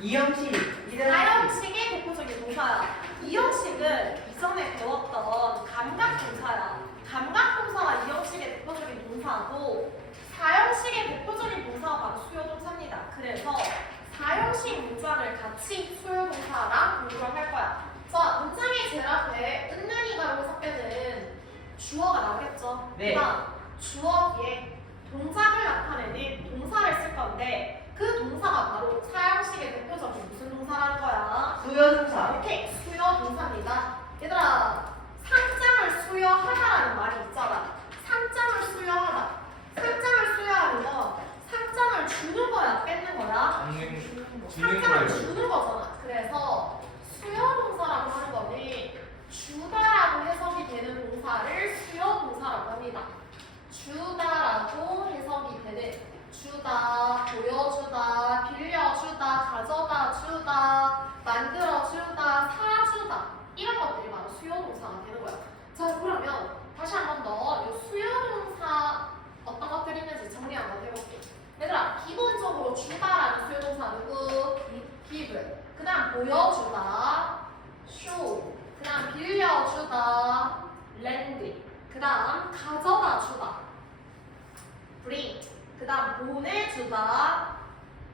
이 형식 이런 사형식의 대표적인 동사야. 이 형식은 이전에 배웠던 감각 동사야. 감각 동사가 이 형식의 대표적인 동사고 사형식의 대표적인 동사가 바로 수요 동사입니다. 그래서 사형식 문장을 같이 수요 동사랑 공부를 할 거야. 자, 문장의 제일 앞에 은는이가로 해석되는 주어가 나오겠죠? 네. 그다음 주어 뒤에 동작을 나타내는 동사를 쓸 건데 그 동사가 바로 사형식의 대표적인 무슨 동사라는 거야? 수요동사 오케이 수요 동사입니다. 얘들아 상장을 수여하다라는 말이 있잖아. 상장을 수여하다. 상장을 수여하는 건 상장을 주는 거야, 뺏는 거야? 주는 상장을 거예요. 주는 거잖아. 그래서 수요 동사라고 하는 거는 주다라고 해석이 되는 동사를 수요 동사라고 합니다. 주다라고 해석이 되는 주다, 보여주다, 빌려주다, 가져다 주다, 만들어주다, 사주다 이런 것들이 바로 수요 동사가 되는 거야. 자 그러면 다시 한 번 더 이 수요 동사 어떤 것들이 있는지 정리 한번 해볼게. 얘들아 기본적으로 주다라는 수요 동사 누구? give. 그다음 보여주다, show. 그다음 빌려주다, lend. 그 다음 가져다 주다, bring. 그 다음 보내주다,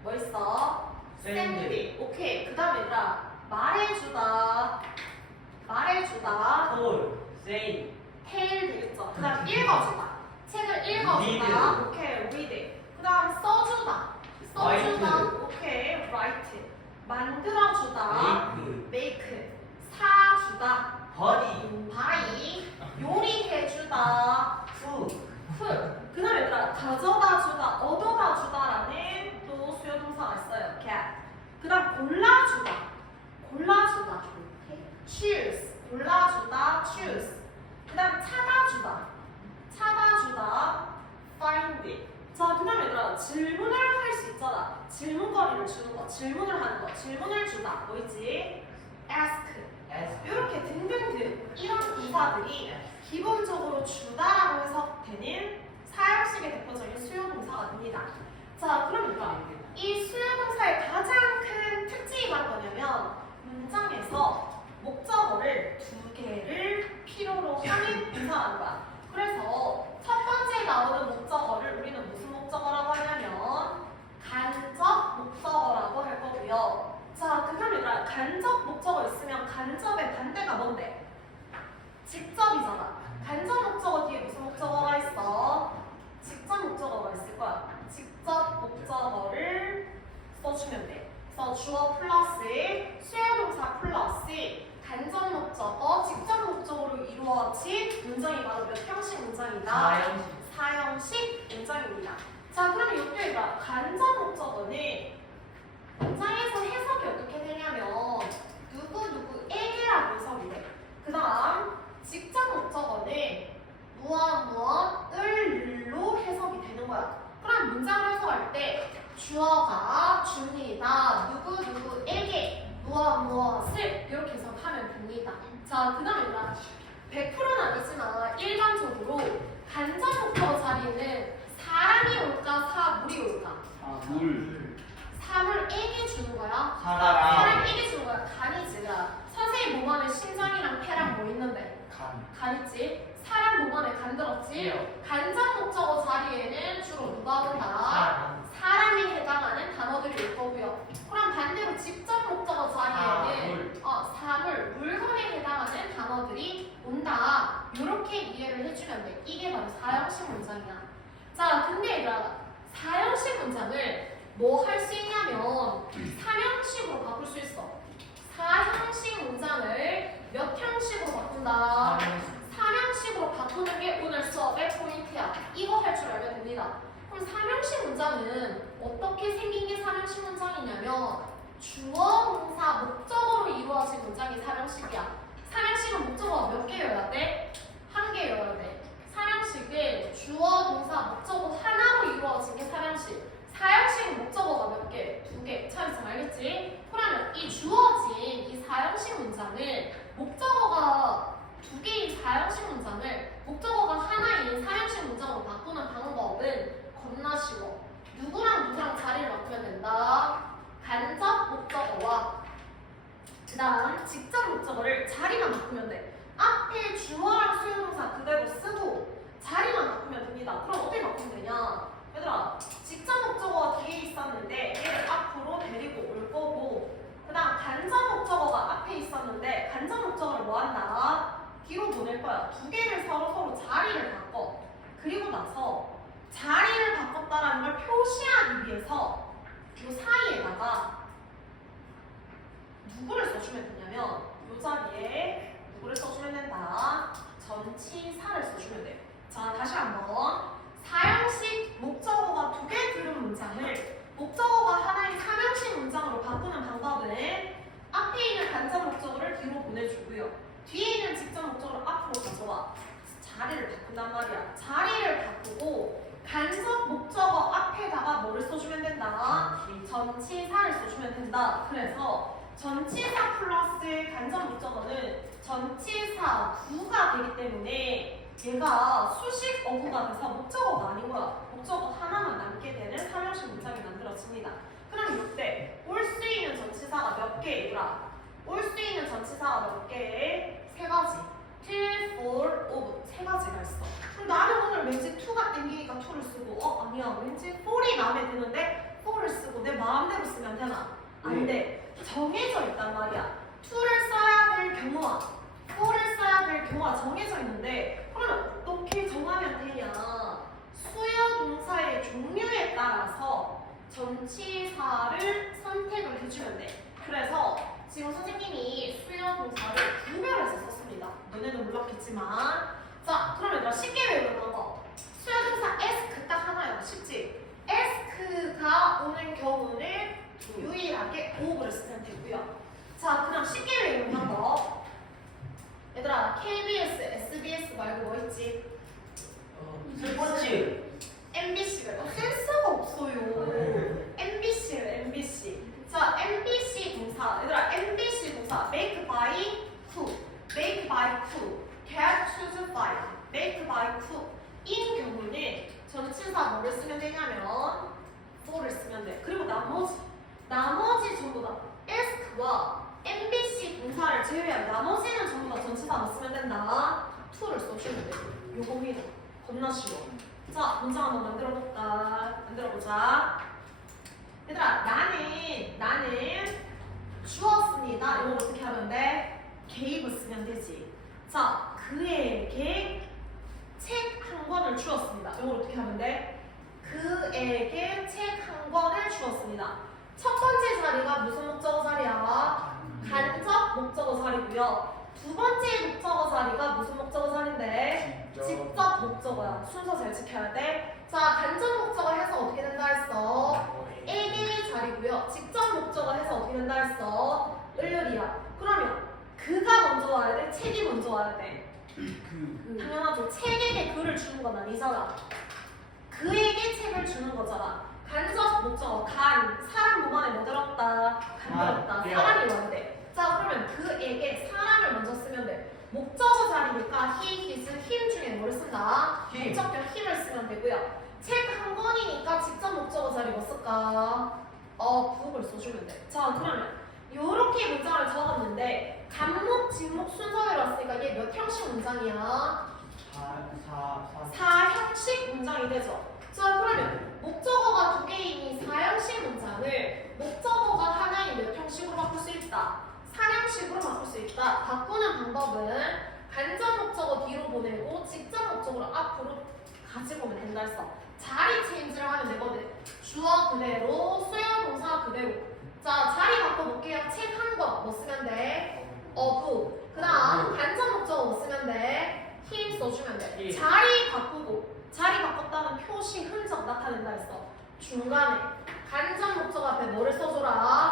뭐 있어? send. 오케이. 그 다음 얘들아 말해주다, 말해주다, 콜 세이 tell 되겠죠. 그 다음 읽어주다, 책을 읽어주다. 오케이, read. 그다음 써주다, 써주다. Write. 오케이, write. 만들어주다. 메이크 make 사주다 버디 바이 요리해주다 푸 후 그다음에 얘들아 가져다주다 얻어다주다라는 또 수요동사가 있어요 get 그다음 골라주다 골라주다 choose 골라주다 choose 그다음 찾아주다 찾아주다 find 자 그다음에 얘들아 질문을 할 수 있잖아. 질문거리를 주는 거. 질문을 하는 거. 질문을 주다. 뭐 있지? ask. 에스 이렇게 등등등 이런 동사들이 기본적으로 주다라고 해석되는 사형식의 대표적인 수요 동사가 됩니다. 자, 그러니까 이 수요 동사의 가장 큰 특징이 바로 뭐냐면 문장에서 목적어를 두 개를 필요로 하는 동사라는 거야. 그래서 첫 번째 나오는 목적어를 우리는 무슨 목적어라고 하냐면 간접 목적어라고 할 거고요. 자, 그러면 간접 목적어 있으면 간접의 반대가 뭔데? 직접이잖아. 간접 목적어 뒤에 무슨 목적어가 있어? 직접 목적어가 있을 거야. 직접 목적어를 써주면 돼. 그래서 주어 플러스 수요동사 플러스 간접 목적어, 직접 목적어로 이루어진 문장이 바로 몇 형식 문장이다? 사형식 문장입니다. 자, 그럼 이때 봐. 간접 목적어는 문장에서 해석이 어떻게 되냐면 누구 누구에게라고 해석이 돼. 그다음 직접 목적어는 무엇 무엇을로 해석이 되는 거야. 그럼 문장을 해석할 때 주어가 줍니다. 누구 누구에게 무엇 무엇을 이렇게 해석하면 됩니다. 자, 그다음에 100%는 아니지만 일반적으로 간접 목적어 자리에는 사람이 올까 사물이 올까? 물. 사물에게 주는 거야. 사람 사람에게 주는 거야. 간이 지가 선생님 몸 안에 심장이랑 폐랑 뭐 있는데? 간. 간 있지. 사람 몸 안에 간 들었지. 간접 목적어 자리에는 주로 누가 온다? 사람 사람에 해당하는 단어들이 올 거고요. 그럼 반대로 직접 목적어 자리에는 어, 사물, 물건에 해당하는 단어들이 온다. 이렇게 이해를 해주면 돼. 이게 바로 사형식 문장이야. 자, 근데 얘들아, 사형식 문장을 뭐 할 수 있냐면 삼형식으로 바꿀 수 있어. 사형식 문장을 몇 형식으로 바꾼다? 삼형식으로 바꾸는 게 오늘 수업의 포인트야. 이거 할 줄 알면 됩니다. 그럼 삼형식 문장은 어떻게 생긴 게 삼형식 문장이냐면 주어, 동사, 목적어로 이루어진 문장이 삼형식이야. 삼형식은 목적어가 몇 개여야 돼? 한 개여야 돼. 삼형식은 주어, 동사, 목적어 하나로 이루어진 게 삼형식. 사형식은 목적어가 몇 개? 두 개. 차이점 알겠지? 그러면 이 주어진 이 사형식 문장을 목적어가 두 개인 사형식 문장을 목적어가 하나인 사형식 문장으로 바꾸는 방법은 겁나 쉬워. 누구랑 누구랑 자리를 바꾸면 된다? 간접 목적어 어떻게 되냐? 얘들아, 직접 목적어가 뒤에 있었는데 얘를 앞으로 데리고 올 거고 그 다음 간접 목적어가 앞에 있었는데 간접 목적어를 뭐 한다? 뒤로 보낼 거야. 두 개를 서로 서로 자리를 바꿔. 그리고 나서 자리를 바꿨다라는 걸 표시하기 위해서 이 사이에다가 누구를 써주면 되냐면 이 자리에 누구를 써주면 된다. 전치사를 써주면 돼. 자 다시 한번 사형식 목적어가 두 개 들은 문장을 목적어가 하나의 삼형식 문장으로 바꾸는 방법은 앞에 있는 간접 목적어를 뒤로 보내주고요. 뒤에 있는 직접 목적어를 앞으로 가져와 자리를 바꾼단 말이야. 자리를 바꾸고 간접 목적어 앞에다가 뭐를 써주면 된다. 전치사를 써주면 된다. 그래서 전치사 플러스 간접 목적어는 전치사 구가 되기 때문에 얘가 수식 어구가 돼서 목적어가 아닌 거야. 목적어 하나만 남게 되는 삼형식 문장이 만들어집니다. 그럼 이때 올 수 있는 전치사가 몇 개이더라? 올 수 있는 전치사가 몇 개? 세 가지. till, for, of 세 가지가 있어. 그럼 나는 오늘 왠지 to가 땡기니까 to를 쓰고 어 아니야 왠지 for이 마음에 드는데 for를 쓰고 내 마음대로 쓰면 되나? 안 돼. 정해져 있단 말이야. to를 써야 될 경우와 for를 써야 될 경우가 정해져 있는데 그러면 어떻게 정하면 되냐? 수요 동사의 종류에 따라서 전치사를 선택을 해주면 돼. 그래서 지금 선생님이 수요 동사를 구별해서 썼습니다. 너네는 몰랐겠지만 자 그러면 얘들아 쉽게 외우는 거 수요 동사 ask 딱 하나야 쉽지? ask가 오는 경우는 유 일하게 오브를 쓰면 되고요. 자 그럼 쉽게 외우는 방법 얘들아 KBS, SBS 말고 뭐 있지? 스포츠 MBC가 어, 센스가 없어요. MBC를 MBC. 자, MBC 동사. 얘들아, MBC 동사. make by who? make by who? get, choose by. make by who? 인 경우는 전치사 뭐를 쓰면 되냐면 for를 쓰면 돼. 그리고 나머지 나머지 전부 다 ask와 MBC 동사를 제외한 나머지는 전부 다 전치사만 쓰면 된다. to를 써주면 돼. 요겁니다. 겁나 쉬워. 자, 문장 한번 만들어 볼까? 만들어 보자. 얘들아, 나는 나는 주었습니다. 이걸 어떻게 하면 돼? 게입을 쓰면 되지. 자, 그에게 책 한 권을 주었습니다. 이걸 어떻게 하면 돼? 그에게 책 한 권을 주었습니다. 첫 번째 자리가 무슨 목적어 자리야? 간접 목적어 자리고요. 두 번째 목적어 자리가 무슨 목적어 자리인데? 직접 목적어야. 순서 잘 지켜야 돼. 자, 간접 목적어 해서 어떻게 된다 했어? 에게 자리고요. 직접 목적어 해서 어떻게 된다 했어? 을률이야. 그러면 그가 먼저 와야 돼? 책이 먼저 와야 돼? 그 당연하죠. 책에게 글을 주는 건 아니잖아. 그에게 책을 주는 거잖아. 간접 목적어 간 사람 몸 안에 뭐 들었다? 간 들었다. 간, 예. 사람이 와야 돼. 자 그러면 그에게 사람을 먼저 쓰면 돼. 목적어 자리니까 he, his, him 중에 뭐를 쓴다? 힘. 목적격 힘을 쓰면 되고요. 책 한 권이니까 직접 목적어 자리 뭐 쓸까? 어, 부업을 써주면 돼. 자, 그러면 요렇게 문장을 적었는데 간목, 진목 순서대로 왔으니까 얘 몇 형식 문장이야? 사 사사 사형식 문장이 되죠. 자, 그러면 목적어가 두 개이니 사형식 문장을 목적어가 하나인 몇 형식으로 바꿀 수 있다? 사형식으로 바꿀 수 있다. 바꾸는 방법은 간접 목적어 뒤로 보내고 직접 목적어로 앞으로 가지고 오면 된다 했어. 자리 체인지를 하면 되거든. 주어 그대로, 수요 동사 그대로. 자, 자리 바꿔볼게요. 책 한 권, 뭐 쓰면 돼? 어부. 그 다음, 간접 목적어 뭐 쓰면 돼? 힘 써주면 돼. 힘. 자리 바꾸고, 자리 바꿨다는 표시 흔적 나타낸다 했어. 중간에, 간접 목적어 앞에 뭐를 써줘라?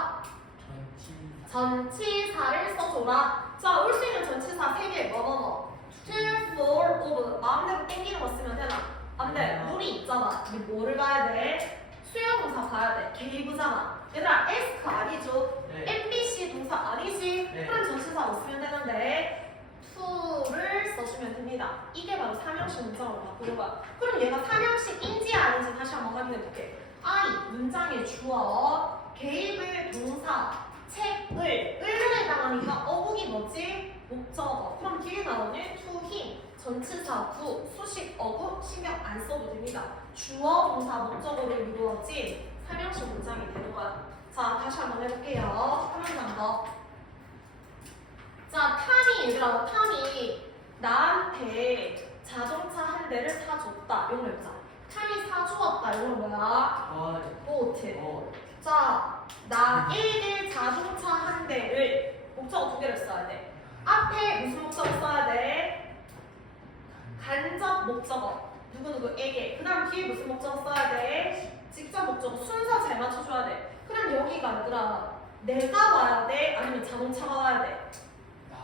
전치 전치사를 써줘라. 자, 올 수 있는 전치사 3개, 뭐, 뭐, 뭐. to, for, of. 마음대로 땡기는 거 쓰면 되나? 안 돼. 물이 있잖아. 우리 뭐를 봐야 돼? 수요 동사 봐야 돼. 게이브잖아. 얘들아, ask 아니죠? 네 MBC 동사 아니지? 네. 그럼 전치사로 쓰면 되는데 to를 써주면 됩니다. 이게 바로 삼형식 문장으로 바꾸는 거야. 그럼 얘가 삼형식인지 아닌지 다시 한번 확인해 볼게. I 문장의 주어, gave 동사, 책을 을에 해당하니까 어국이 뭐지? 목적어. 그럼 뒤에 나오는 him 전치사, 구, 수식, 어구 신경 안 써도 됩니다. 주어, 동사, 목적어로 이루어진 삼형식 문장이 되는 거야. 자, 다시 한번 해볼게요. 한 문장 더. 자, 탐이 얘들아, 탐이 나한테 자동차 한 대를 사줬다. 이런 거 해보자. 탐이 사주었다. 이런 거 뭐야? 어, 보트. 어, 자, 나에게 자동차 한 대를 목적어 두 개를 써야 돼. 앞에 무슨 목적어 써야 돼? 간접 목적어. 누구누구에게. 그 다음 뒤에 무슨 목적어 써야 돼? 직접 목적어. 순서 잘 맞춰줘야 돼. 그럼 여기가 얘들아, 내가 와야 돼? 아니면 자동차가 와야 돼? 나,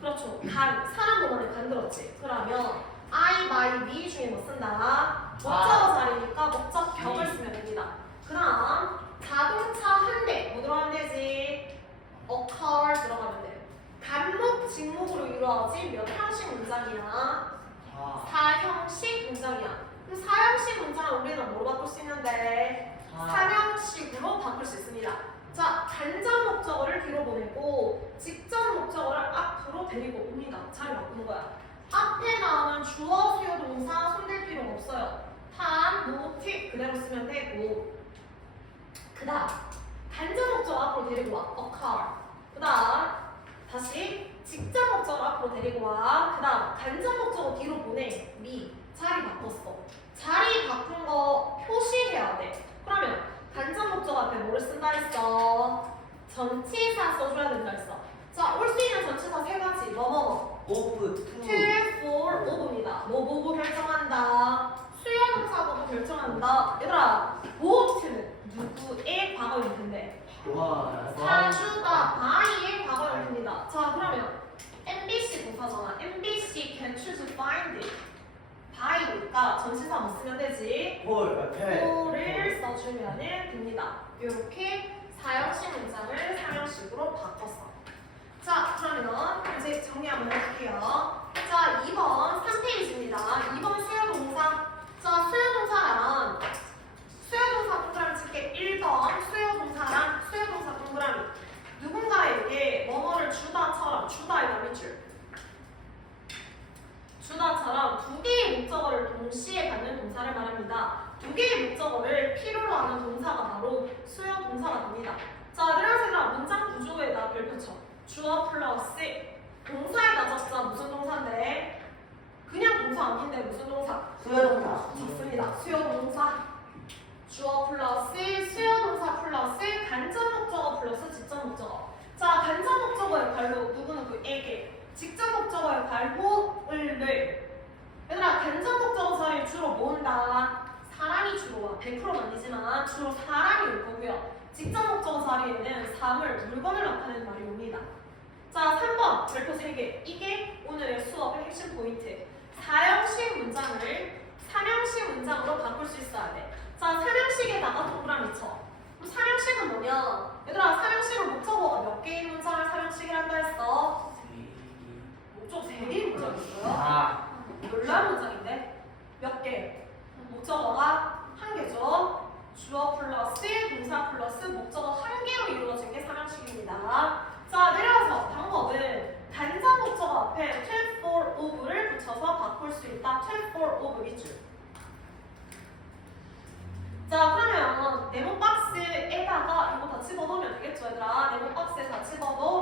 그렇죠. 간, 사람 동안에 간 들었지. 그러면 I, my, me 중에 뭐 쓴다? 목적어 자리니까 목적격을 쓰면 됩니다. 그 다음 자동차 한 대, 뭐 들어가면 되지? a car 들어가면 돼. 간목, 직목으로 이루어진 몇 형식 문장이야? 사, 사형식 문장이야. 그럼 사형식 문장을 우리는 뭐로 바꿀 수 있는데? 사, 사형식으로 바꿀 수 있습니다. 자, 간접 목적어를 뒤로 보내고 직접 목적어를 앞으로 데리고 옵니다. 잘 바꾸는 거야. 앞에 나오는 주어, 수요, 동사 손댈 필요가 없어요. 한, 노티 그대로 쓰면 되고 그 다음 간접 목적어 앞으로 데리고 와. a car 그 다음 다시 직접 목적어 앞으로 데리고 와. 그 다음 간접 목적어 뒤로 보내. me 자리 바꿨어. 자리 바꾼 거 표시해야 돼. 그러면 간접 목적 앞에 뭐를 쓴다 했어? 전치사 써줘야 된다 했어. 자, 올 수 있는 전치사 세 가지. 뭐뭐 오프, 투, to, for, of입니다. 뭐 보고 결정한다. 수요 동사 보고 결정한다. 얘들아, boat는 누구의 과거 형태인데 와, 사주다, by의 과거 형태입니다. 자, 그러면 MBC 동사잖아. MBC can choose find. by니까 전치사 뭐 쓰면 되지? 홀, 옆에, 를 써주면 됩니다. 이렇게 사형식 문장을 사형식으로 바꿨어. 자, 그러면 이제 정리 한번 해볼게요. 자, 2번 3페이지입니다. 2번 수요동사. 자, 수요동사랑 수요동사 동그라미 칠게 1번 수요동사랑 수요동사 동그라미. 누군가에게 뭐뭐를 주다처럼 주다이가 밑줄. 주다처럼 두 개의 목적어를 동시에 받는 동사를 말합니다. 두 개의 목적어를 필요로 하는 동사가 바로 수요 동사가 됩니다. 자, 내려세라 문장 구조에다 별표 쳐. 주어 플러스 동사에다 적자 무슨 동사인데? 그냥 동사 아닌데 무슨 동사? 수요 동사, 좋습니다. 수요 동사. 주어 플러스 수요 동사 플러스 간접 목적어 플러스 직접 목적어. 자, 간접 목적어의 발로 누구누구에게 직접 목적어의 발로 을을 얘들아 간접 목적어 자리에 주로 모은다. 사람이 주로 와. 100%는 아니지만 주로 사람이 올 거고요. 직접 목적어 자리에는 사물, 물건을 나타내는 말이 옵니다. 자, 3번 별표 3개. 이게 오늘의 수업의 핵심 포인트. 사형식 문장을 삼형식 문장으로 바꿀 수 있어야 돼. 자, 삼형식에다가 동그라미 쳐. 그럼 삼형식은 뭐냐? 얘들아, 삼형식은 목적어가 몇 개의 문장을 삼형식이란다 했어? 목적 3개의 문장 있어요? 사, 놀란 문장인데? 몇 개? 목적어가 한 개죠. 주어 플러스 동사 플러스 목적어 한 개로 이루어진 게 삼형식입니다. 자, 내려와서 방법은 간접 목적어 앞에 to, for, of를 붙여서 바꿀 수 있다. to, for, of 밑줄. 자, 그러면 네모 박스에다가 이거 다 집어넣으면 되겠죠, 얘들아? 네모 박스에 다 집어넣으